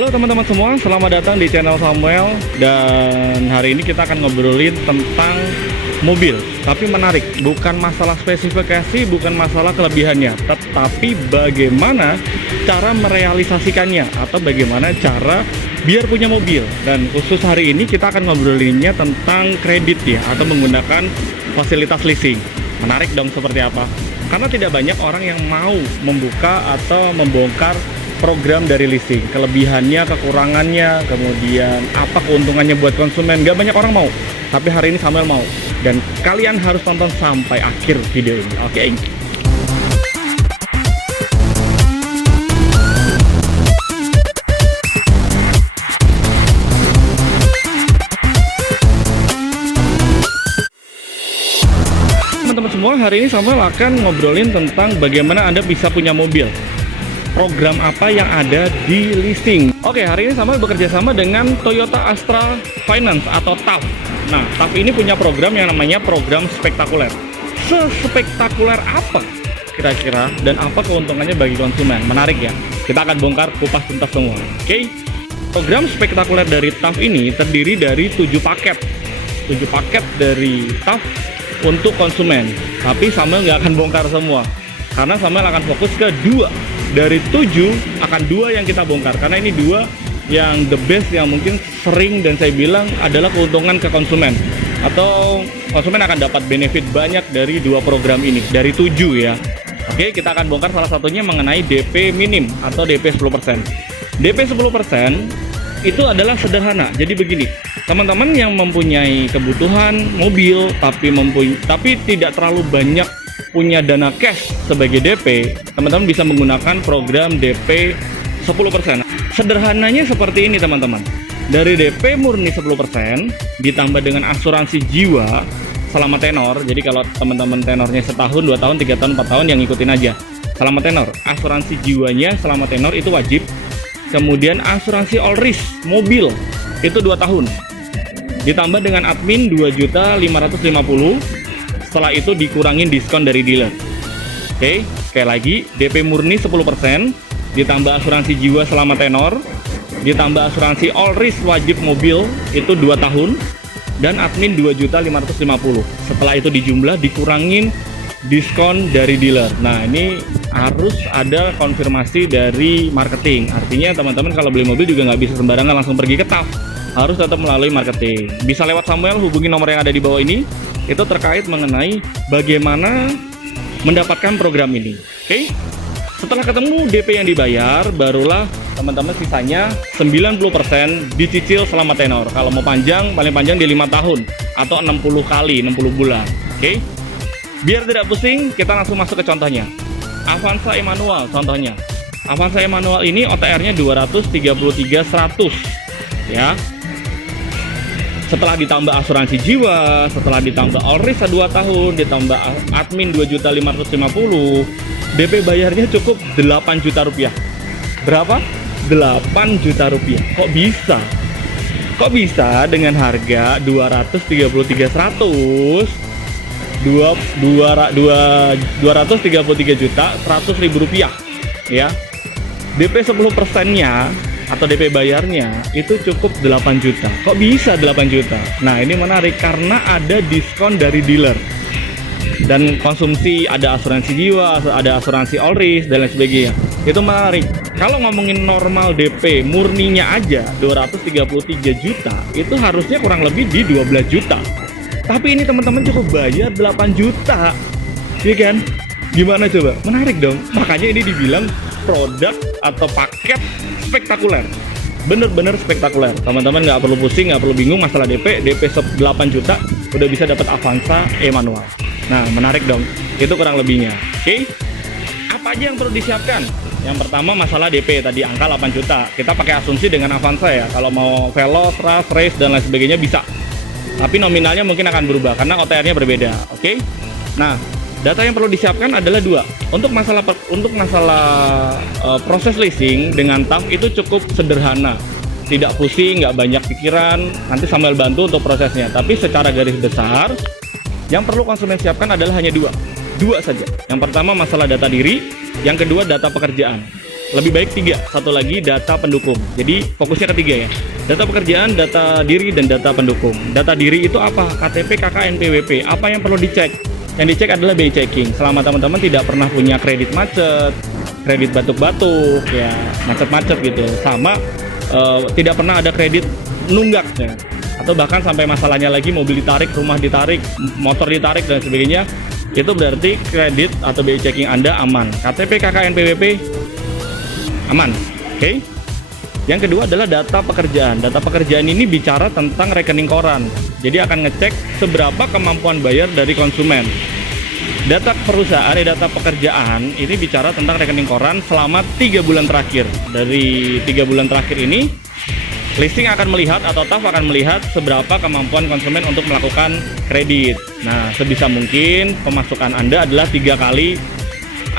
Halo teman-teman semua, selamat datang di channel Samuel. Dan hari ini kita akan ngobrolin tentang mobil. Tapi menarik, bukan masalah spesifikasi, bukan masalah kelebihannya, tetapi bagaimana cara merealisasikannya, atau bagaimana cara biar punya mobil. Dan khusus hari ini kita akan ngobrolinnya tentang kredit ya, atau menggunakan fasilitas leasing. Menarik dong seperti apa? Karena tidak banyak orang yang mau membuka atau membongkar program dari leasing, kelebihannya, kekurangannya, kemudian apa keuntungannya buat konsumen. Gak banyak orang mau, tapi hari ini Samuel mau, dan kalian harus tonton sampai akhir video ini, oke? Teman-teman semua, hari ini Samuel akan ngobrolin tentang bagaimana Anda bisa punya mobil. Program apa yang ada di leasing. Oke, hari ini Samuel bekerja sama dengan Toyota Astra Finance atau TAF. Nah, TAF ini punya program yang namanya program spektakuler. Sespektakuler apa kira-kira dan apa keuntungannya bagi konsumen? Menarik ya. Kita akan bongkar kupas tuntas semua. Oke. Program spektakuler dari TAF ini terdiri dari 7 paket. 7 paket dari TAF untuk konsumen. Tapi Samuel nggak akan bongkar semua, karena Samuel akan fokus ke 2 dari 7, akan 2 yang kita bongkar, karena ini 2 yang the best, yang mungkin sering dan saya bilang adalah keuntungan ke konsumen, atau konsumen akan dapat benefit banyak dari 2 program ini, dari 7 ya. Oke, kita akan bongkar salah satunya mengenai DP minim atau DP 10%. DP 10% itu adalah sederhana. Jadi begini, teman-teman yang mempunyai kebutuhan mobil tapi tidak terlalu banyak punya dana cash sebagai DP, teman-teman bisa menggunakan program DP 10%. Sederhananya seperti ini teman-teman. Dari DP murni 10% ditambah dengan asuransi jiwa selama tenor. Jadi kalau teman-teman tenornya setahun, 2 tahun, 3 tahun, 4 tahun, yang ngikutin aja. Selama tenor, asuransi jiwanya selama tenor itu wajib. Kemudian asuransi all risk mobil itu 2 tahun. Ditambah dengan admin 2.550.000. Setelah itu dikurangin diskon dari dealer. Oke, sekali lagi, DP murni 10%, ditambah asuransi jiwa selama tenor, ditambah asuransi all risk wajib mobil itu 2 tahun, dan admin 2.550.000. Setelah itu dijumlah, dikurangin diskon dari dealer. Nah, ini harus ada konfirmasi dari marketing. Artinya teman-teman kalau beli mobil juga nggak bisa sembarangan langsung pergi ke TAF, harus tetap melalui marketing. Bisa lewat Samuel, hubungi nomor yang ada di bawah ini. Itu terkait mengenai bagaimana mendapatkan program ini. Oke, setelah ketemu DP yang dibayar, barulah teman-teman sisanya 90% dicicil selama tenor. Kalau mau panjang, paling panjang di 5 tahun atau 60 kali, 60 bulan. Oke, biar tidak pusing, kita langsung masuk ke contohnya. Avanza e-manual contohnya. Avanza e-manual ini OTR-nya 233.100 ya. Setelah ditambah asuransi jiwa, setelah ditambah all risk 2 tahun, ditambah admin 2.550.000, DP bayarnya cukup 8 juta rupiah. Berapa? 8 juta rupiah. Kok bisa? Kok bisa dengan harga 233.100, 233.100.000 rupiah ya. DP 10%-nya atau DP bayarnya itu cukup 8 juta. Kok bisa 8 juta? Nah, ini menarik karena ada diskon dari dealer. Dan konsumsi, ada asuransi jiwa, ada asuransi all risk, dan lain sebagainya. Itu menarik. Kalau ngomongin normal DP murninya aja 233 juta, itu harusnya kurang lebih di 12 juta. Tapi ini teman-teman cukup bayar 8 juta. Iya kan? Gimana coba? Menarik dong. Makanya ini dibilang produk atau paket spektakuler, bener-bener spektakuler. Teman-teman nggak perlu pusing, nggak perlu bingung masalah DP 8 juta udah bisa dapat Avanza e-manual. Nah, menarik dong. Itu kurang lebihnya. Oke, apa aja yang perlu disiapkan? Yang pertama masalah DP tadi, angka 8 juta. Kita pakai asumsi dengan Avanza ya. Kalau mau Veloz, Rush, Race dan lain sebagainya bisa, tapi nominalnya mungkin akan berubah karena OTR-nya berbeda. Oke, nah, data yang perlu disiapkan adalah 2. Untuk masalah proses leasing dengan TAF itu cukup sederhana, tidak pusing, nggak banyak pikiran. Nanti Samuel bantu untuk prosesnya. Tapi secara garis besar, yang perlu konsumen siapkan adalah hanya 2 saja. Yang pertama masalah data diri, yang kedua data pekerjaan. lebih baik 3, satu lagi data pendukung. Jadi fokusnya ke 3 ya. Data pekerjaan, data diri, dan data pendukung. Data diri itu apa? KTP, KK, NPWP. Apa yang perlu dicek? Yang dicek adalah BI checking. Selama teman-teman tidak pernah punya kredit macet, kredit batuk-batuk, ya macet-macet gitu. Sama tidak pernah ada kredit nunggak ya. Atau bahkan sampai masalahnya lagi mobil ditarik, rumah ditarik, motor ditarik, dan sebagainya. Itu berarti kredit atau BI checking Anda aman. KTP, KK, NPWP aman. Oke. Yang kedua adalah data pekerjaan. Data pekerjaan ini bicara tentang rekening koran. Jadi akan ngecek seberapa kemampuan bayar dari konsumen. Data perusahaan, data pekerjaan ini bicara tentang rekening koran selama 3 bulan terakhir. Dari 3 bulan terakhir ini, listing akan melihat atau TAF akan melihat seberapa kemampuan konsumen untuk melakukan kredit. Nah, sebisa mungkin pemasukan Anda adalah 3 kali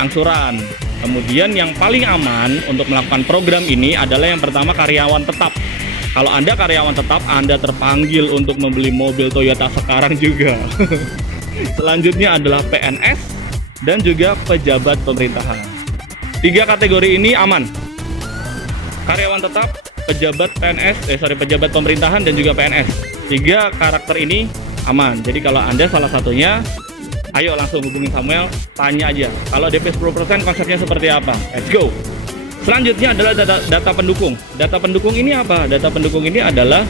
angsuran. Kemudian yang paling aman untuk melakukan program ini adalah yang pertama karyawan tetap. Kalau Anda karyawan tetap, Anda terpanggil untuk membeli mobil Toyota sekarang juga. Selanjutnya adalah PNS dan juga pejabat pemerintahan. 3 kategori ini aman. Karyawan tetap, pejabat pejabat pemerintahan, dan juga PNS. 3 karakter ini aman. Jadi kalau Anda salah satunya, ayo langsung hubungi Samuel, tanya aja. Kalau DP 10% konsepnya seperti apa? Let's go. Selanjutnya adalah data pendukung. Data pendukung ini apa? Data pendukung ini adalah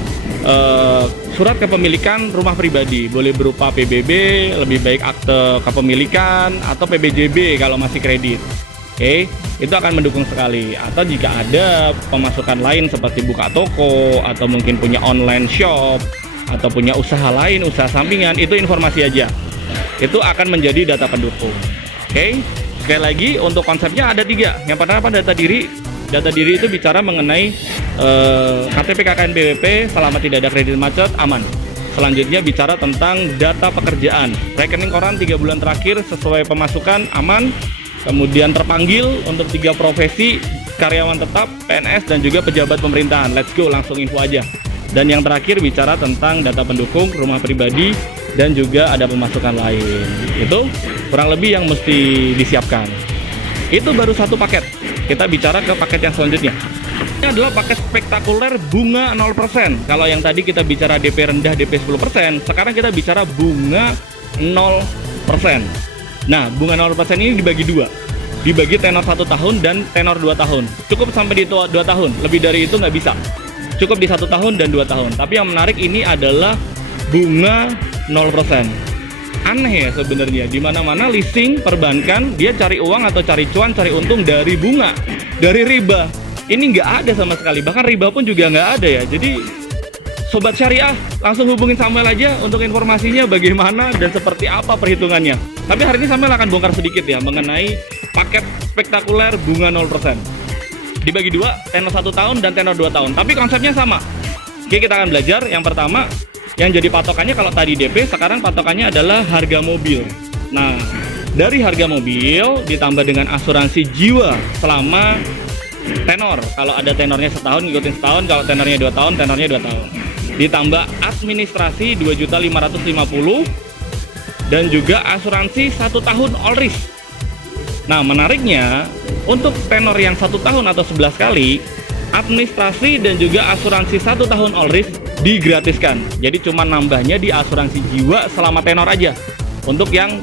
surat kepemilikan rumah pribadi. Boleh berupa PBB, lebih baik akte kepemilikan, atau PBJB kalau masih kredit. Oke, itu akan mendukung sekali. Atau jika ada pemasukan lain seperti buka toko, atau mungkin punya online shop, atau punya usaha lain, usaha sampingan, itu informasi aja. Itu akan menjadi data pendukung. Oke, sekali lagi untuk konsepnya ada 3. Yang pertama data diri. Data diri itu bicara mengenai KTP, KK, NPWP selama tidak ada kredit macet, aman. Selanjutnya bicara tentang data pekerjaan. Rekening koran 3 bulan terakhir sesuai pemasukan, aman. Kemudian terpanggil untuk 3 profesi, karyawan tetap, PNS, dan juga pejabat pemerintahan. Let's go, langsung info aja. Dan yang terakhir bicara tentang data pendukung, rumah pribadi, dan juga ada pemasukan lain. Itu kurang lebih yang mesti disiapkan. Itu baru satu paket. Kita bicara ke paket yang selanjutnya. Ini adalah paket spektakuler bunga 0%. Kalau yang tadi kita bicara DP rendah, DP 10%, sekarang kita bicara bunga 0%. Nah, bunga 0% ini dibagi 2. Dibagi tenor 1 tahun dan tenor 2 tahun. Cukup sampai di 2 tahun. Lebih dari itu nggak bisa. Cukup di 1 tahun dan 2 tahun. Tapi yang menarik ini adalah bunga 0%. Aneh ya sebenarnya, di mana-mana leasing perbankan dia cari uang atau cari cuan, cari untung dari bunga, dari riba. Ini nggak ada sama sekali, bahkan riba pun juga nggak ada ya. Jadi sobat syariah, langsung hubungin Samuel aja untuk informasinya bagaimana dan seperti apa perhitungannya. Tapi hari ini Samuel akan bongkar sedikit ya mengenai paket spektakuler bunga 0%. Dibagi 2, tenor 1 tahun dan tenor 2 tahun. Tapi konsepnya sama. Oke, kita akan belajar. Yang pertama, yang jadi patokannya kalau tadi DP, sekarang patokannya adalah harga mobil. Nah, dari harga mobil ditambah dengan asuransi jiwa selama tenor. Kalau ada tenornya setahun, ngikutin setahun. Kalau tenornya 2 tahun, tenornya 2 tahun. Ditambah administrasi 2.550.000 dan juga asuransi 1 tahun all risk. Nah, menariknya untuk tenor yang 1 tahun atau 11 kali, administrasi dan juga asuransi 1 tahun all risk digratiskan. Jadi cuma nambahnya di asuransi jiwa selama tenor aja. Untuk yang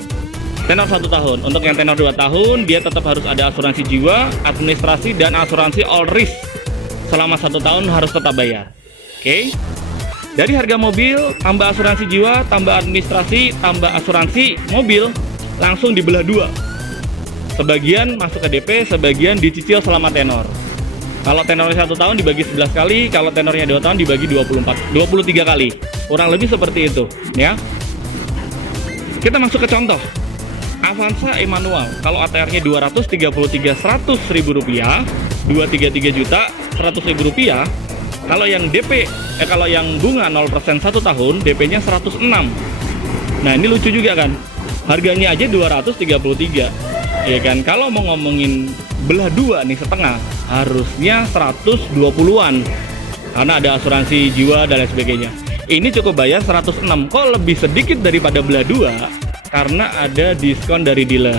tenor 1 tahun, untuk yang tenor 2 tahun dia tetap harus ada asuransi jiwa, administrasi, dan asuransi all risk selama 1 tahun harus tetap bayar. Oke. Dari harga mobil tambah asuransi jiwa, tambah administrasi, tambah asuransi mobil, langsung dibelah 2. Sebagian masuk ke DP, sebagian dicicil selama tenor. Kalau tenornya 1 tahun dibagi 11 kali, kalau tenornya 2 tahun dibagi 23 kali. Kurang lebih seperti itu, ya. Kita masuk ke contoh. Avanza e-manual. Kalau ATR-nya 233.100.000 rupiah, 233 juta 100.000 rupiah. Kalau yang DP, kalau yang bunga 0% 1 tahun, DP-nya 106. Nah, ini lucu juga kan. Harganya aja 233. Ya kan, kalau mau ngomongin belah 2 nih setengah, harusnya 120-an karena ada asuransi jiwa dan lain sebagainya. Ini cukup bayar 106. Kok lebih sedikit daripada belah 2? Karena ada diskon dari dealer.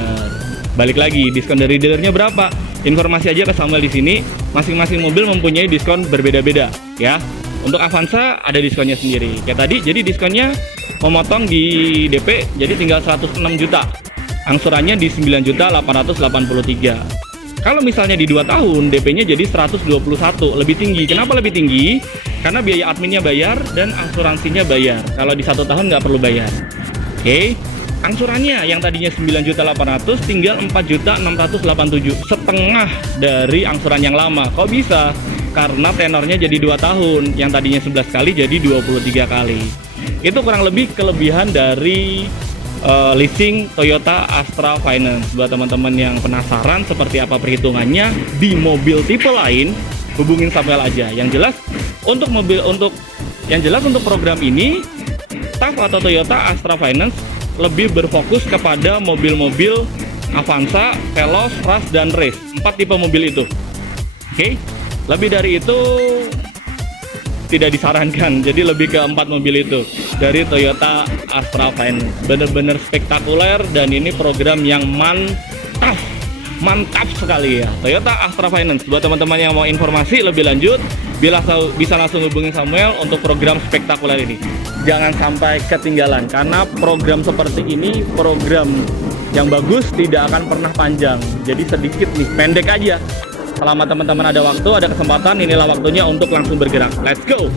Balik lagi, diskon dari dealernya berapa? informasi aja ke Samuel di sini, masing-masing mobil mempunyai diskon berbeda-beda ya. Untuk Avanza ada diskonnya sendiri. Kayak tadi, jadi diskonnya memotong di DP, jadi tinggal 106 juta. Angsurannya di 9.883. Kalau misalnya di 2 tahun, DP-nya jadi 121, lebih tinggi. Kenapa lebih tinggi? Karena biaya adminnya bayar dan asuransinya bayar. Kalau di 1 tahun nggak perlu bayar. Oke. Angsurannya yang tadinya 9.800 tinggal 4.687, setengah dari angsuran yang lama. Kok bisa? Karena tenornya jadi 2 tahun, yang tadinya 11 kali jadi 23 kali. Itu kurang lebih kelebihan dari leasing Toyota Astra Finance. Buat teman-teman yang penasaran seperti apa perhitungannya di mobil tipe lain, hubungin Samuel aja. Yang jelas untuk program ini, TAF atau Toyota Astra Finance lebih berfokus kepada mobil-mobil Avanza, Veloz, Rush, dan Race. 4 tipe mobil itu. Oke, lebih dari itu tidak disarankan. Jadi lebih ke 4 mobil itu dari Toyota Astra Finance. Bener-bener spektakuler dan ini program yang mantap sekali ya. Toyota Astra Finance. Buat teman-teman yang mau informasi lebih lanjut, bisa langsung hubungi Samuel untuk program spektakuler ini. Jangan sampai ketinggalan, karena program seperti ini program yang bagus, tidak akan pernah panjang. Jadi sedikit nih, pendek aja. Selama teman-teman ada waktu, ada kesempatan, inilah waktunya untuk langsung bergerak. Let's go!